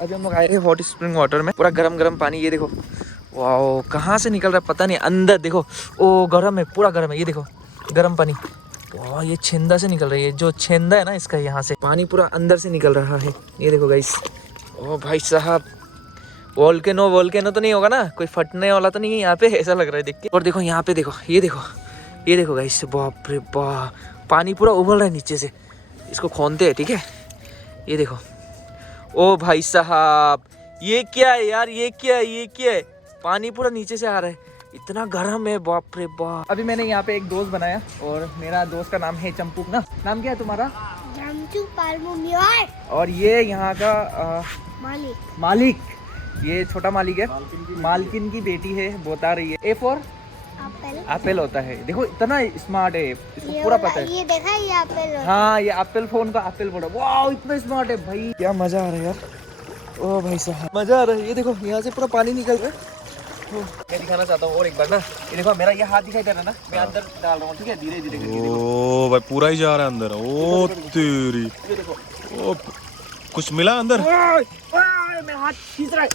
अभी हम लोग आए हैं हॉट स्प्रिंग वाटर में, पूरा गरम गरम पानी। ये देखो, वाओ, कहाँ से निकल रहा है पता नहीं। अंदर देखो, ओ गरम है, पूरा गरम है। ये देखो गरम पानी, वाह, ये छेंदा से निकल रही है। जो छेंदा है ना इसका, यहाँ से पानी पूरा अंदर से निकल रहा है। ये देखो गाइस, ओ भाई साहब, वोल्केनो तो नहीं होगा ना, कोई फटने वाला तो नहीं है यहाँ पे, ऐसा लग रहा है देख के। और देखो यहाँ पे देखो, ये देखो गाइस, बाप रे बाप, पानी पूरा उबल रहा है नीचे से। इसको खोदते हैं, ठीक है। ये देखो, ओ भाई साहब, ये क्या है यार, ये क्या है, पानी पूरा नीचे से आ रहा है, इतना गर्म है, बाप रे बाप। अभी मैंने यहाँ पे एक दोस्त बनाया, और मेरा दोस्त का नाम है चंपुक ना। नाम क्या है तुम्हारा? और ये यहाँ का मालिक, ये छोटा मालिक है, मालकिन की बेटी है, बता रही है। ए फॉर एप्पल होता है। देखो इतना स्मार्ट है, इसको पूरा पता है। ये देखा, ये एप्पल। हाँ, ये एप्पल फोन का एप्पल फोन है। वाह, इतना स्मार्ट है भाई, क्या मजा आ रहा है यार। ओ भाई साहब, मजा आ रहा है। ये देखो यहाँ से पूरा पानी निकल रहा है। मैं दिखाना चाहता हूँ और एक बार ना, ये देखो मेरा ये हाथ दिखाई दे रहा है ना, मैं अंदर डाल रहा हूँ, ठीक है, धीरे धीरे करके। ओ भाई, पूरा ही जा रहा है अंदर। ओ तेरी, ये देखो, ओ कुछ मिला अंदर? मेरा हाथ खींच रहा है,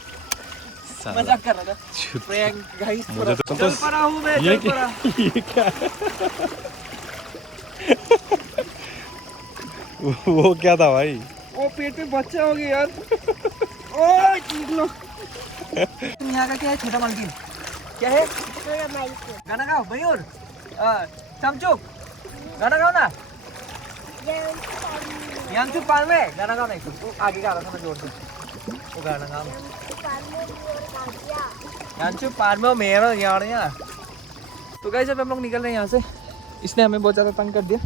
मजाक कर रहा था। प्रैंक गाइस, मुझे तो चल पड़ा हूँ मैं, ये चल पड़ा। ये क्या है? वो क्या था भाई? ओ पेट में बच्चा हो गया यार। ओ निकलो। यहाँ का क्या है, छोटा मालकिन क्या है? गाना गाओ मयूर, चमचुक, गाना गाओ ना। यांचू पाल में गाना गाओ। नहीं तो आगे गा रहा था मैं जोर से, वो गाना गाओ। यांचू पाल में मेरा यार यहाँ। तो गाइस, जब हम लोग निकल रहे हैं यहाँ से, इसने हमें बहुत ज़्यादा तंग कर दिया,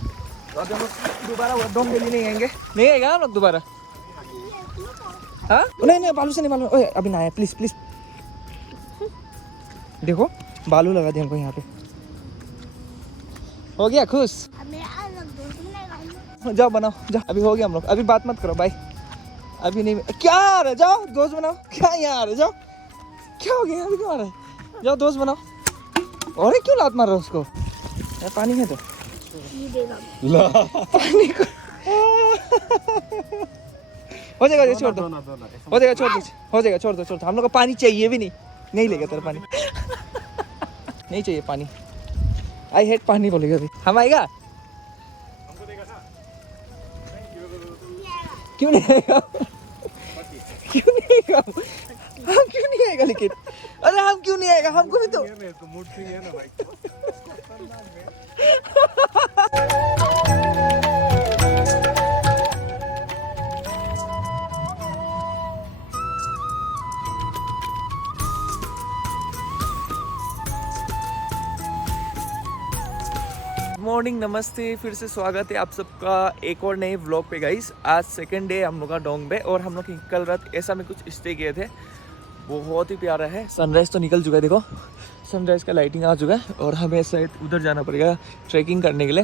तो अभी हम लोग दोबारा डोंग वैली नहीं आएंगे। नहीं आएगा हम लोग दोबारा। हाँ, नहीं बालू से नहीं, बालू। ओए अभी ना आया, प्लीज प्लीज। देखो बालू लगा दिया हमको यहाँ पे। हो गया खुश? जाओ बनाओ, जाओ, अभी हो गया हम लोग। अभी बात मत करो भाई, अभी नहीं। क्या आ रहा है, जाओ दोस्त बनाओ। क्या यहाँ आ रहे, जाओ। क्या हो गया, अभी क्यों आ रहा है? जाओ दोस्त बनाओ। और क्यों लात मार रहा है उसको यार, पानी में तो पानी को। हो जाएगा, छोड़ दो, हो जाएगा, छोड़ दो, हो जाएगा, छोड़ दो। हम लोग को पानी चाहिए भी नहीं लेगा तेरा पानी। नहीं चाहिए पानी, आई हेट पानी बोलेगा अभी। हम आएगा? क्यों नहीं आएगा? क्यों नहीं आएगा? हम क्यों नहीं आएगा लेकिन? अरे हम क्यों नहीं आएगा, हमको भी तो मूड से है ना भाई। मॉर्निंग, नमस्ते, फिर से स्वागत है आप सबका एक और नए व्लॉग पे गाइस। आज सेकंड डे हम लोग का डोंग पे, और हम लोग कल रात ऐसा में कुछ स्टे किए थे। बहुत ही प्यारा है। सनराइज़ तो निकल चुका है, देखो सनराइज़ का लाइटिंग आ चुका है, और हमें शायद उधर जाना पड़ेगा ट्रैकिंग करने के लिए,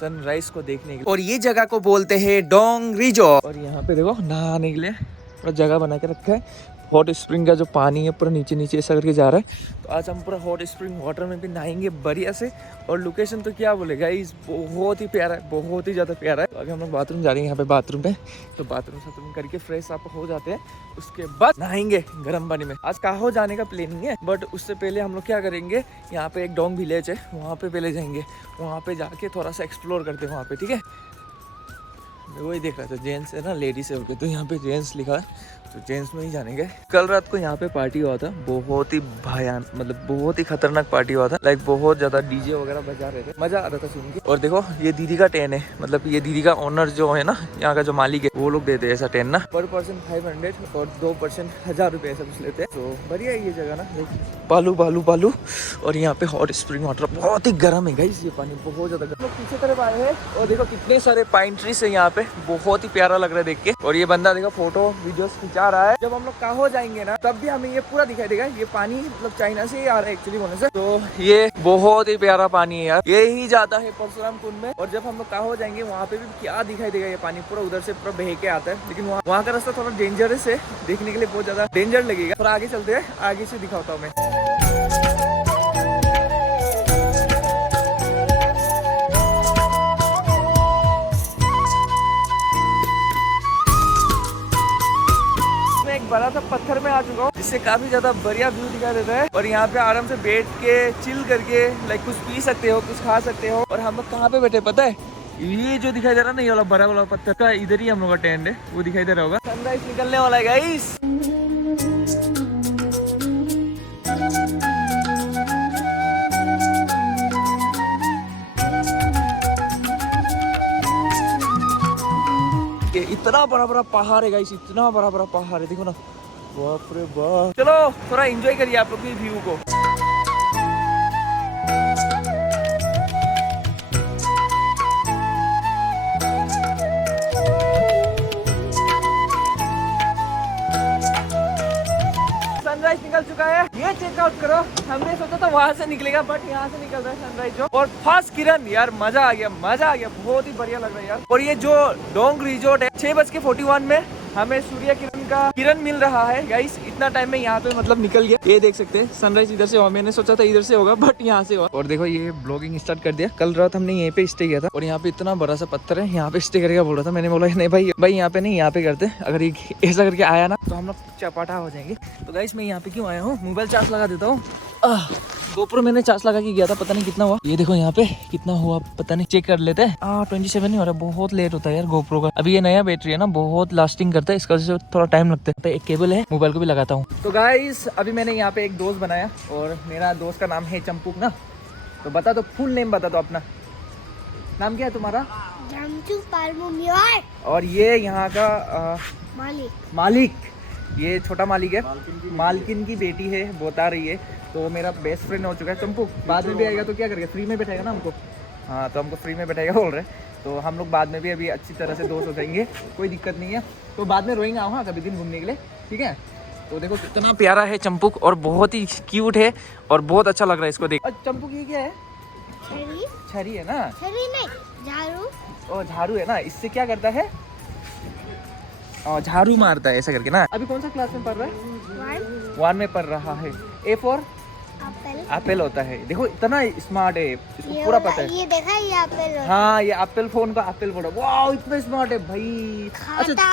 सनराइज़ को देखने के लिए। और ये जगह को बोलते हैं डोंग रिजॉर्ट। और यहाँ पे देखो नहाने के लिए पूरा जगह बना के रखा है। हॉट स्प्रिंग का जो पानी है पूरा नीचे ऐसा करके जा रहा है। तो आज हम पूरा हॉट स्प्रिंग वाटर में भी नहाएंगे बढ़िया से। और लोकेशन तो क्या बोले गाइस, बहुत ही प्यारा है, बहुत ही ज़्यादा प्यारा है। तो अभी हम लोग बाथरूम जा रहे हैं, यहाँ पे बाथरूम पे। तो बाथरूम करके फ्रेश आप हो जाते हैं, उसके बाद नहाएंगे गर्म पानी में। आज काहो जाने का प्लानिंग है, बट उससे पहले हम लोग क्या करेंगे, यहाँ पे एक डोंग विलेज है, वहाँ पे पहले जाएंगे, वहाँ पे जाके थोड़ा सा एक्सप्लोर करते हैं वहाँ पे, ठीक है। मैं वही देख रहा था, जेंट्स है ना, लेडीज है उनके, तो यहाँ पे जेंट्स लिखा है, तो जेंट्स में ही जानेंगे। कल रात को यहाँ पे पार्टी हुआ था, बहुत ही भयानक, मतलब बहुत ही खतरनाक पार्टी हुआ था। लाइक बहुत ज्यादा डीजे वगैरह बजा रहे थे, मजा आ रहा था सुन के। और देखो ये दीदी का टेन है, मतलब ये दीदी का ओनर जो है ना, यहाँ का जो मालिक है, वो लोग देते हैं ऐसा टेन ना, पर पर्सन 500 और 2% 1000 रुपये ऐसा कुछ लेते हैं। तो बढ़िया है ये जगह ना, बालू। और यहाँ पे हॉट स्प्रिंग वाटर बहुत ही गर्म है गाइस, ये पानी बहुत ज्यादा गर्म। लोग पीछे तरफ आए हैं, और देखो कितने सारे पाइन ट्रीज है यहाँ पे, बहुत ही प्यारा लग रहा है देख के। और ये बंदा देखो फोटो वीडियोस खिंचा रहा है। जब हम लोग काहो जाएंगे ना, तब भी हमें ये पूरा दिखाई देगा। ये पानी मतलब चाइना से ही आ रहा है एक्चुअली होने से, तो ये बहुत ही प्यारा पानी है यार। ये ही जाता है परशुराम कुंड में। और जब हम लोग काहो जाएंगे, वहाँ पे भी क्या दिखाई देगा, ये पानी पूरा उधर से पूरा बह के आता है। लेकिन वहाँ का रास्ता थोड़ा डेंजरस है, देखने के लिए बहुत ज्यादा डेंजर लगेगा। थोड़ा आगे चलते हैं, आगे से दिखाता हूँ मैं। बड़ा सा पत्थर में आ चुका हूँ, जिससे काफी ज्यादा बढ़िया व्यू दिखाई देता है। और यहाँ पे आराम से बैठ के चिल करके लाइक कुछ पी सकते हो, कुछ खा सकते हो। और हम लोग कहाँ पे बैठे पता है? ये जो दिखाई दे रहा है ना, ये वाला बड़ा वाला पत्थर का, इधर ही हम लोग का टेंट है, वो दिखाई दे रहा होगा। सनराइज निकलने वाला है गाइस। ये इतना बड़ा बड़ा पहाड़ है गाइस, इतना बड़ा बड़ा पहाड़ है, देखो ना, बाप रे बाप। चलो थोड़ा एंजॉय करिए आप लोग व्यू को। सनराइज निकल चुका है, ये चेकआउट करो। हमने सोचा था वहां से निकलेगा, बट यहाँ से निकल रहा है सनराइज जो। और फर्स्ट किरण, यार मजा आ गया, मजा आ गया, बहुत ही बढ़िया लग रहा है यार। और ये जो डोंग रिजोर्ट है, 6:41 में हमें सूर्य किरण का किरण मिल रहा है गाइस। इतना टाइम में यहाँ पे मतलब निकल गया। ये देख सकते हैं सनराइज इधर से हुआ, मैंने सोचा था इधर से होगा, बट यहाँ से हुआ। और देखो ये ब्लॉगिंग स्टार्ट कर दिया। कल रात हमने यहीं पे स्टे किया था, और यहाँ पे इतना बड़ा सा पत्थर है, यहाँ पे स्टे करेगा बोल रहा था। मैंने बोला नहीं भाई यहाँ पे नहीं, यहाँ पे करते। अगर ये ऐसा करके आया ना तो हम लोग चपाटा हो जाएंगे। तो गाइस मैं यहाँ पे क्यों आया हूँ, मोबाइल चार्ज लगा देता हूँ। गोप्रो मैंने चार्ज लगा के गया था, पता नहीं कितना हुआ। ये देखो यहाँ पे कितना हुआ पता नहीं, चेक कर लेते हैं। 27 नहीं हो रहा, बहुत लेट होता है यार गोप्रो का। अभी ये नया बैटरी है ना, बहुत लास्टिंग करता है, इसका वजह से थोड़ा टाइम लगता है। एक केबल है, मोबाइल को भी लगाता हूँ। तो गाइस अभी मैंने यहाँ पे एक दोस्त बनाया, और मेरा दोस्त का नाम है चंपुक ना। तो बता दो, फुल नेम बता दो अपना। नाम क्या है तुम्हारा? जमचूक पालमू म्योर। और ये यहाँ का मालिक, ये छोटा मालिक है, मालकिन की बेटी है, बता रही है। तो मेरा बेस्ट फ्रेंड हो चुका है चंपू। बाद में भी आएगा तो क्या करेगा, फ्री में बैठाएगा ना हमको। हाँ तो हमको फ्री में बैठाएगा बोल रहे। तो हम लोग बाद में भी अभी अच्छी तरह से दोस्त हो जाएंगे, कोई दिक्कत नहीं है। तो बाद में रोएंगे आओ हाँ कभी दिन घूमने के लिए, ठीक है। तो देखो कितना प्यारा है चंपुक, और बहुत ही क्यूट है, और बहुत अच्छा लग रहा है इसको देख। चंपुक ये क्या है? छरी है ना? छरी नहीं, झाड़ू। और झाड़ू है ना, इससे क्या करता है? झाड़ू मारता है ऐसा करके ना। अभी कौन सा क्लास में पढ़ रहा है? 1 में पढ़ रहा है। ए फॉर एप्पल होता है। देखो इतना स्मार्ट है, इसको पूरा पता है। ये देखा, ये एप्पल। हाँ ये एप्पल फोन का एप्पल फोन है। वाह इतना स्मार्ट है भाई। खाता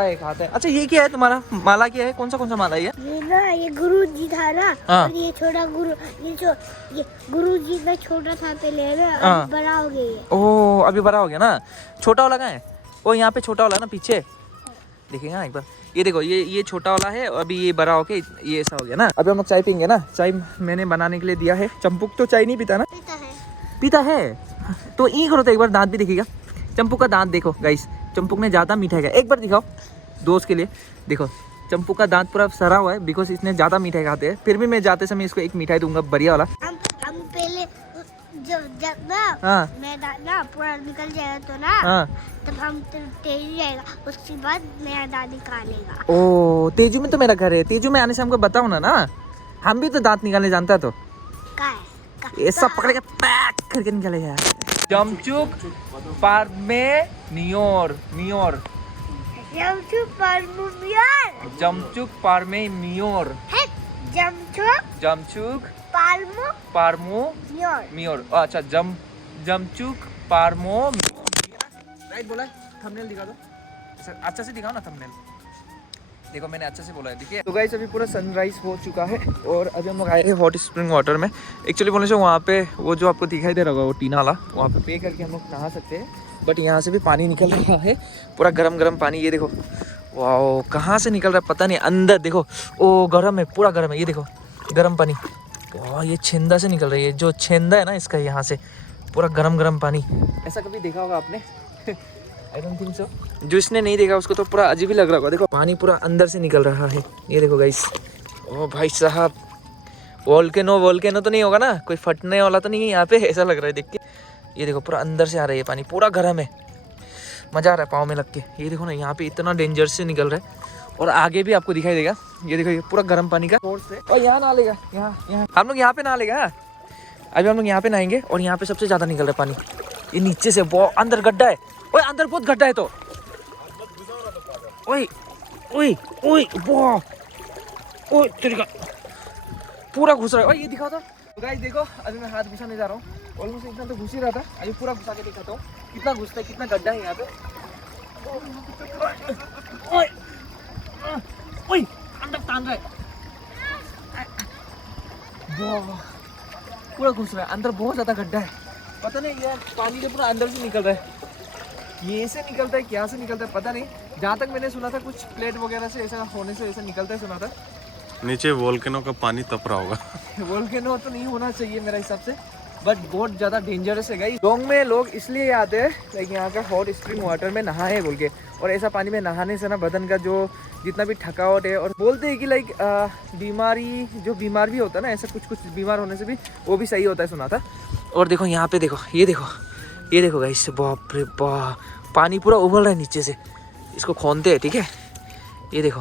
है। खाता है। अच्छा ये क्या है तुम्हारा माला, क्या है? कौन सा माला है ये ना, ये गुरु जी था ना। हाँ। और ये छोटा गुरु, ये गुरु जी का छोटा था पहले ना, हाँ। अभी बड़ा हो गया। ओह अभी बड़ा हो गया ना। छोटा वाला कहाँ है? वो यहाँ पे छोटा वाला ना पीछे, देखिएगा ना एक बार। ये देखो ये छोटा वाला है, और अभी ये बड़ा होके ये ऐसा हो गया ना। अभी हम लोग चाय पीएंगे ना। चाय मैंने बनाने के लिए दिया है। चंपुक तो चाय नहीं पीता ना? पीता है। तो ये करो तो एक बार दांत भी दिखेगा चंपुक का। दांत देखो गाइस, चंपुक ने ज़्यादा मिठाई खाया। एक बार दिखाओ दोस्त के लिए। देखो चंपुक का दांत पूरा सरा हुआ है, बिकॉज इसने ज़्यादा मिठाई खाते हैं। फिर भी मैं जाते समय इसको एक मिठाई दूंगा बढ़िया वाला। हम पहले जब ना, हाँ मैं ना पूरा निकल जाएगा तो ना, हाँ। तब हम तेजू जाएगा, उसके बाद मेरा दांत निकालेगा। ओ तेजू में तो मेरा घर है, तेजू में आने से हमको बताओ ना। हम भी तो दांत निकालने जानता है। तो ऐसा पकड़ेगा पैक करके निकालेगा। जमचुक पार्मे नियोर जमचूक पालमू म्योर। जमचुक पार्मे मियोर। जमचुक पार्मो मियोर। अच्छा जमचुक पार्मो। राइट बोला। थंबनेल दिखा दो, अच्छा से दिखाओ ना थंबनेल। देखो मैंने अच्छा से बोला है, देखिए। तो गाइस अभी पूरा सनराइज हो चुका है, और अभी हम लोग आए हैं हॉट स्प्रिंग वाटर में। एक्चुअली बोलने से वहाँ पे वो जो आपको दिखाई दे रहा होगा वो टीना वाला, वहाँ पे पे करके हम लोग नहा सकते हैं। बट यहाँ से भी पानी निकल रहा है, पूरा गरम पानी। ये देखो वाह, कहाँ से निकल रहा है पता नहीं। अंदर देखो, ओ गर्म है, पूरा गर्म है। ये देखो गर्म पानी, वाह ये छेंदा से निकल रही है। जो छेंदा है ना इसका, यहाँ से पूरा गरम पानी। ऐसा कभी देखा होगा आपने? I don't think so. जो इसने नहीं देखा उसको तो पूरा अजीब ही लग रहा होगा। देखो पानी पूरा अंदर से निकल रहा है। ये देखो गाइस, ओ भाई साहब, वोल्केनो तो नहीं होगा ना, कोई फटने वाला तो नहीं है यहाँ पे, ऐसा लग रहा है देख के। ये देखो पूरा अंदर से आ रहा है ये पानी, पूरा गर्म है। मज़ा आ रहा है पाँव में लग के। ये देखो ना यहाँ पे इतना डेंजर से निकल रहा है, और आगे भी आपको दिखाई देगा। ये देखो ये पूरा गर्म पानी का फोर्स है। और यहाँ नहा लेगा, यहाँ हम लोग यहाँ पे नहा लेगा। अभी हम लोग यहाँ पे नहाएंगे, और यहाँ पे सबसे ज़्यादा निकल रहा है पानी। ये नीचे से बहुत अंदर गड्ढा है। ओए अंदर बहुत गड्ढा है। तो ओए ओए ओए वाह, ओए तेरे पूरा घुस रहा है। ओए ये दिखाओ तो गाइस देखो, अभी मैं हाथ घुसाने जा रहा हूँ। ऑलमोस्ट इतना तो घुस ही रहा था, अभी पूरा घुसा के दिखाता हूँ कितना घुसता है, कितना गड्ढा है यहाँ पे। ओए ओए अंदर तान रहा है, पूरा घुस रहा है अंदर, बहुत ज्यादा गड्ढा है, पता नहीं यार पानी तो पूरा अंदर से निकल रहा है, ये से निकलता है क्या से निकलता है पता नहीं। जहाँ तक मैंने सुना था कुछ प्लेट वगैरह से ऐसा होने से ऐसा निकलता है सुना था। नीचे वोल्केनो का पानी तप रहा होगा। वोल्केनो तो नहीं होना चाहिए मेरे हिसाब से, बट बहुत ज़्यादा डेंजरस है गाइस। डोंग में लोग इसलिए आते हैं लाइक यहाँ का हॉट स्प्रिंग वाटर में नहाए बोल के, और ऐसा पानी में नहाने से ना बदन का जो जितना भी थकावट है, और बोलते हैं कि लाइक बीमारी जो बीमार भी होता है ना, ऐसा कुछ कुछ बीमार होने से भी वो भी सही होता है सुना था। और देखो यहाँ पे देखो, ये देखो गाइस, बाप रे बाप, पानी पूरा उबल रहा है नीचे से, इसको खोदते हैं ठीक है। ये देखो,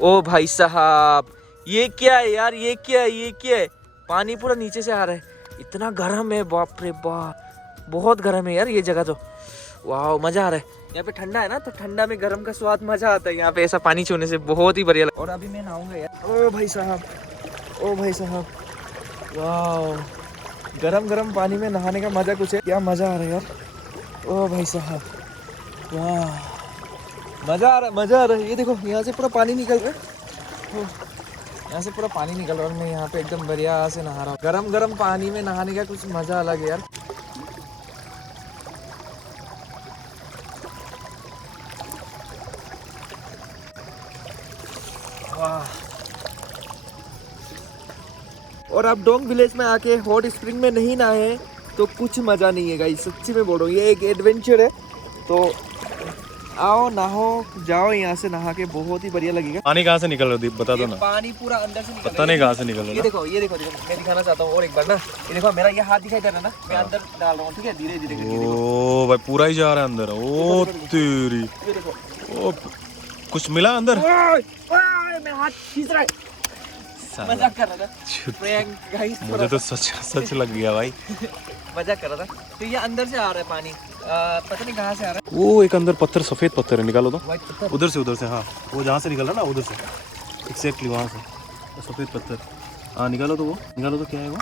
ओ भाई साहब ये क्या है यार, ये क्या है, पानी पूरा नीचे से आ रहा है, इतना गर्म है, बाप रे बाप, बहुत गर्म है यार ये जगह तो। वाह मजा आ रहा है, यहाँ पे ठंडा है ना, तो ठंडा में गर्म का स्वाद मजा आता है यहाँ पे, ऐसा पानी छूने से बहुत ही बढ़िया लगता है। और अभी मैं नहाऊंगा यार, ओ भाई साहब, वाह गरम पानी में नहाने का मजा कुछ है, क्या मजा आ रहा है यार, ओ भाई साहब, वाह मजा आ रहा है। ये देखो यहाँ से पूरा पानी निकल रहा है, यहाँ से पूरा पानी निकल रहा है, और मैं यहाँ पे एकदम बढ़िया से नहा रहा हूँ। गरम पानी में नहाने का कुछ मजा अलग है यार। वाह, और आप डोंग विलेज में आके हॉट स्प्रिंग में नहीं नहाए तो कुछ मजा नहीं है गाइस, सच्ची में बोल रहा हूँ, ये एक एडवेंचर है। तो आओ नहाओ, जाओ यहाँ से नहा के, बहुत ही बढ़िया लगेगा। पानी कहाँ से निकल रहा है बता दो ना। पानी पूरा अंदर से निकल पता नहीं कहाँ से निकल रहा है। ये देखो मैं दिखाना चाहता हूँ और एक बार ना, ये देखो मेरा ये हाथ दिखाई दे रहा है ना, मैं अंदर डाल रहा हूँ ठीक है, धीरे धीरे। ओ भाई पूरा ही जा रहा है अंदर, ओ तेरी, ये देखो, ओ कुछ मिला अंदर। मैं हाथ खींच रहा है, मजाक कर रहा था प्रैंक गाइस, मुझे तो सच लग गया भाई। मजाक कर रहा था। तो ये अंदर से आ रहा है पानी, पता नहीं कहाँ से आ रहा है। वो एक अंदर पत्थर, सफेद पत्थर है, निकालो तो व्हाइट पत्थर, उधर से हाँ, वो जहाँ से निकल रहा ना उधर से, एक्जैक्टली वहाँ से, वो सफेद पत्थर। हाँ निकालो तो क्या है वो?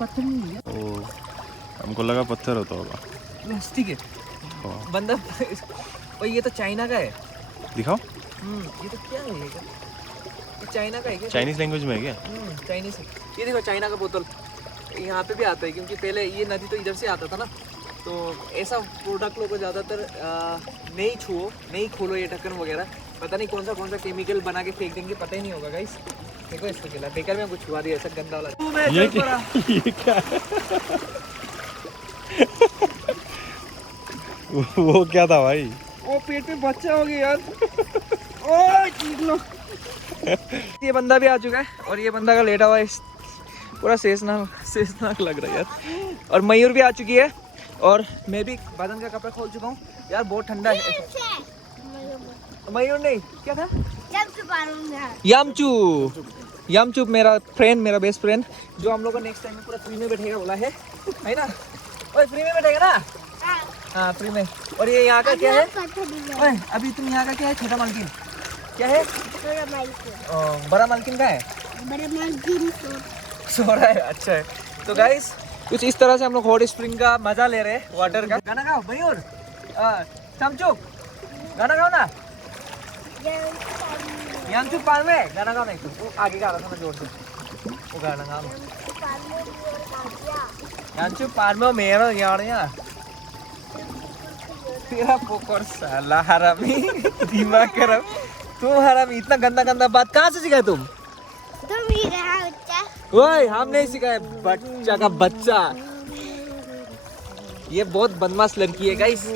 पत्थर नहीं है, ओ हमको लगा पत्थर होता होगा। प्लास्टिक है हाँ। बंदा। और ये तो चाइना का है, दिखाओ। ये तो क्या है, ये चाइना का है क्या? चाइनीज लैंग्वेज में है क्या? चाइनीज है। ये देखो चाइना का बोतल यहाँ पे भी आता है, क्योंकि पहले ये नदी तो इधर से आता था ना, तो ऐसा प्रोडक्ट लोगों को ज़्यादातर नहीं खोलो ये ढक्कन वगैरह, पता नहीं कौन सा केमिकल बना के फेंक देंगे, पता ही नहीं होगा गाइस। देखो इसको गिला बेकार में कुछ छुआ दिया ऐसा गंदा वाला। ये क्या है? वो क्या था भाई? ओ पेट में बच्चा हो गया यार। ओ चीख लो। ये बंदा भी आ चुका है, और ये बंदा का लेटा हुआ है, पूरा शेषनाग लग रहा है यार। और मयूर भी आ चुकी है, और मैं भी बदन का कपड़ा खोल चुका हूँ यार, बहुत ठंडा है। मयूर नहीं, क्या था? यामचू मेरा बेस्ट फ्रेंड, जो हम लोग को नेक्स्ट टाइम में पूरा फ्री में बैठेगा बोला है ना? ओए फ्री में बैठेगा ना? हाँ फ्री में। और ये यहाँ का क्या है? ओए अभी तुम यहाँ का क्या है? छोटा मालकिन क्या है? बड़ा मालकिन का है? सो रहा है, अच्छा है। तो गाइस कुछ इस तरह से हम लोग हॉट स्प्रिंग का मजा ले रहे हैं, वाटर का। गाना गाओ मयूर, चमचुक गाना गाओ ना। यामचुक पाल में गाना गाओ, नहीं वो आगे गा रहा था मैं जोर से, वो गाना गाओ। यामचुक पाल में मेरा यार तेरा पोकर साला हरामी, दिमाग खराब। तुम हरामी, इतना गंदा बात कहाँ से सिखाए तुम? ही रहा बच्चा। ओए हम नहीं सिखाए, बच्चा का बच्चा। ये बहुत बदमाश लड़की है गाइस,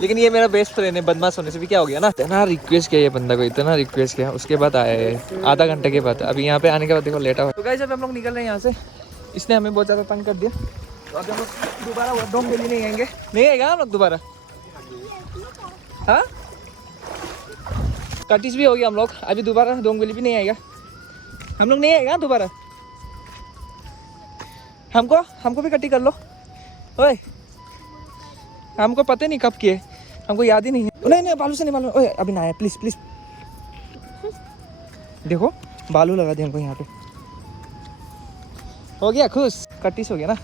लेकिन ये मेरा बेस्ट फ्रेंड है, बदमाश होने से भी क्या हो गया ना। इतना रिक्वेस्ट किया ये बंदा को, इतना रिक्वेस्ट किया, उसके बाद आया है आधा घंटे के बाद। अभी यहाँ पे आने के बाद देखो लेटा हुआ। तो गाइस अब हम लोग निकल रहे हैं यहाँ से, इसने हमें बहुत ज़्यादा तंग कर दिया, तो अब हम लोग दोबारा डोंग वैली नहीं आएंगे हम लोग दोबारा। हाँ कटिस भी हो गया हम लोग, अभी दोबारा डोंग वैली भी नहीं आएगा, हम लोग नहीं आएगा दोबारा। हमको भी कटी कर लो। ओए हमको पता नहीं कब किए, हमको याद ही नहीं है। नहीं बालू से नहीं, बालू। ओए अभी ना आया, प्लीज प्लीज। देखो बालू लगा दिया हमको यहाँ पे। हो गया खुश, कटिस हो गया ना।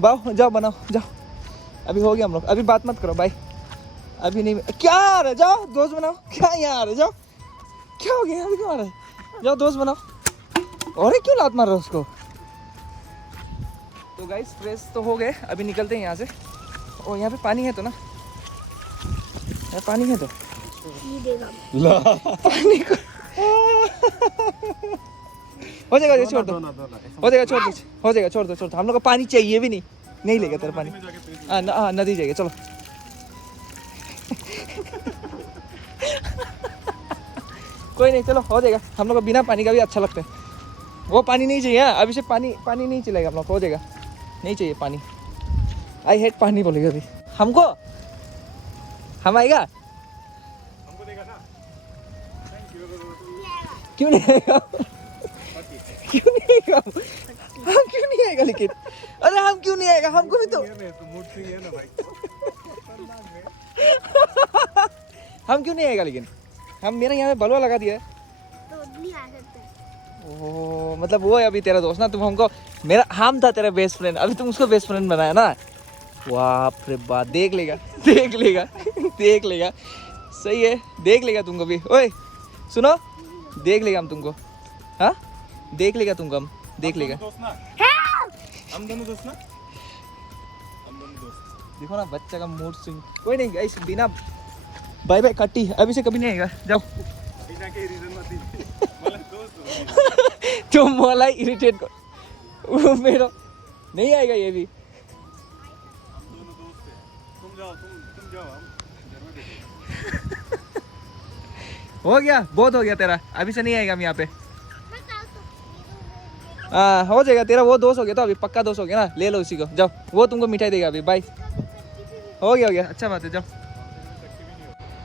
बाओ जाओ बनाओ जाओ, अभी हो गया हम लोग। अभी बात मत करो, बाय। अभी नहीं। क्या आ रहा है, जाओ दोस्त बनाओ। क्या यहाँ आ रहे, जाओ। क्या हो गया, अभी क्यों आ रहा है? जाओ दोस्त बनाओ। और क्यों लात मार रहा है उसको? तो गाइस फ्रेश तो हो गए, अभी निकलते हैं यहाँ से। और यहाँ पे पानी है तो ना, यहाँ पानी है तो ये देगा ला पानी को हो जाएगा, छोड़ दो, हो जाएगा, छोड़ दो, हो जाएगा, छोड़ दो। हम लोग को पानी चाहिए भी नहीं लेगा तेरा पानी। हाँ नदी जाएगा, चलो। कोई नहीं, चलो हो जाएगा। हम लोग को बिना पानी का भी अच्छा लगता है। वो पानी नहीं चाहिए, अभी से पानी नहीं चलेगा हम लोग को, हो जाएगा। नहीं चाहिए पानी, आई हेट पानी बोलेगा अभी हमको। हम आएगा, हमको देगा ना। क्यों नहीं आएगा? क्यों नहीं आएगा? हम क्यों नहीं आएगा लेकिन? अरे हम क्यों नहीं आएगा? हमको भी तो मूड स्विंग है ना भाई। हम क्यों नहीं आएगा लेकिन? हम मेरे यहाँ पे बलवा लगा दिया है। तो नहीं आ सकते। ओह मतलब वो है अभी तेरा दोस्त ना, तुम हमको, मेरा हम था तेरा बेस्ट फ्रेंड, अभी तुम उसको बेस्ट फ्रेंड बनाया ना। वाह रे बात, देख लेगा देख लेगा देख लेगा, सही है, देख लेगा तुमको भी। ओए सुनो, देख लेगा हम तुमको। हाँ देख लेगा तुमको, हम देख लेगा। दोस्त ना, हम दोनों दोस्त ना, हम दोनों दोस्त। देखो ना बच्चा का मूड स्विंग। कोई नहीं गाइस, बिना बाय बाय कट्टी अभी से कभी नहीं आएगा, जाओ। बिना के रीजन मत दी, मतलब दोस्त हो। तुम मोला इरिटेट कर, वो मेरा नहीं आएगा ये भी। हम दोनों दोस्त हैं। तुम जाओ, तुम जाओ, हम घर में बैठे। हो गया, बहुत हो गया तेरा, अभी से नहीं आएगा हम यहाँ पे। हाँ हो जाएगा, तेरा वो दोस्त हो गया तो अभी पक्का दोस्त हो गया ना, ले लो उसी को, जाओ। वो तुमको मिठाई देगा अभी, बाय। हो गया, अच्छा बात है, जाओ।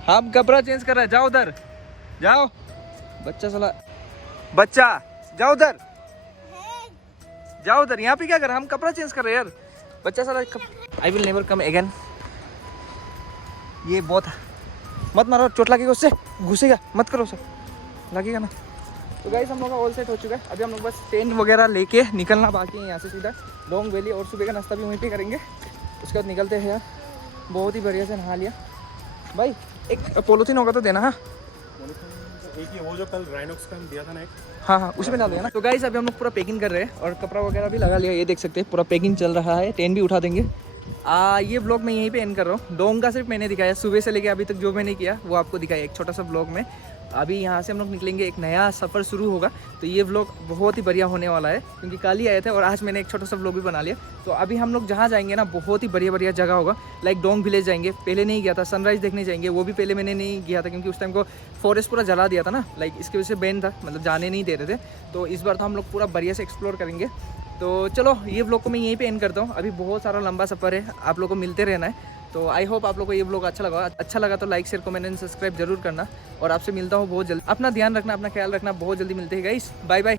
हम कपड़ा चेंज कर रहे हैं, जाओ उधर जाओ। बच्चा जाओ उधर, जाओ उधर। यहाँ पे क्या कर रहा है? हम कपड़ा चेंज कर रहे हैं यार। बच्चा साला I will never come again. ये बहुत, मत मारो, चोट लगेगा उससे, घुसेगा, मत करो उसे, लगेगा ना। तो गाइस हम लोग का ऑल सेट हो चुका है, अभी हम लोग बस टेंट वगैरह लेके निकलना बाकी है यहाँ से सीधा डोंग वैली, और सुबह का नाश्ता भी वहीं पे करेंगे। उसके बाद निकलते हैं यार। बहुत ही बढ़िया से नहा लिया भाई। एक पॉलिथीन होगा तो देना। हाँ एक ही वो जो कल राइनॉक्स का दिया था ना एक, हाँ उसमें डाल देना। तो गाइस अभी हम लोग पूरा पैकिंग कर रहे हैं और कपड़ा वगैरह भी लगा लिया, ये देख सकते हैं पूरा पैकिंग चल रहा है। टेंट भी उठा देंगे। ये ब्लॉग मैं यहीं पे एंड कर रहा हूँ। डोंग का सिर्फ मैंने दिखाया, सुबह से लेके अभी तक जो मैंने किया वो आपको दिखाया एक छोटा सा ब्लॉग में। अभी यहाँ से हम लोग निकलेंगे, एक नया सफ़र शुरू होगा। तो ये व्लॉग बहुत ही बढ़िया होने वाला है, क्योंकि कल ही आए थे और आज मैंने एक छोटा सा व्लॉग भी बना लिया। तो अभी हम लोग जहाँ जाएंगे ना, बहुत ही बढ़िया जगह होगा। लाइक डोंग विलेज जाएंगे, पहले नहीं गया था। सनराइज़ देखने जाएंगे, वो भी पहले मैंने नहीं गया था क्योंकि उस टाइम को फॉरेस्ट पूरा जला दिया था ना, लाइक इसकी वजह से बैन था, मतलब जाने नहीं दे रहे थे। तो इस बार तो हम लोग पूरा बढ़िया से एक्सप्लोर करेंगे। तो चलो ये व्लॉग को मैं यहीं पे एंड करता हूँ। अभी बहुत सारा लंबा सफ़र है, आप लोग को मिलते रहना है। तो आई होप आप लोग को ये व्लॉग अच्छा लगा तो like share comment and subscribe जरूर करना। और आपसे मिलता हूँ बहुत जल्दी। अपना ध्यान रखना, अपना ख्याल रखना। बहुत जल्दी मिलते हैं गाइस, बाय बाय।